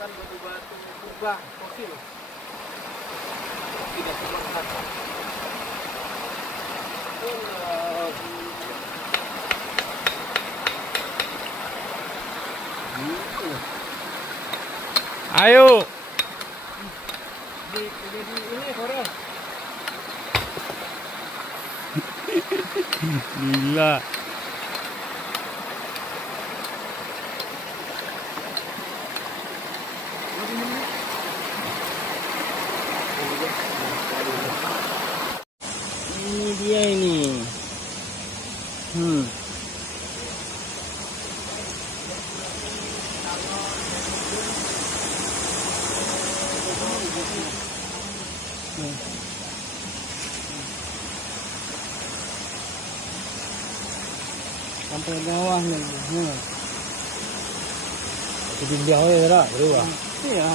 ditemukan batu-batu purba fosil. Tidak terbongkar. Ayo. Di ini Korea. Gila. Ini dia ini. Sampai bawah nih. Jadi bawah ya, bro. Iya.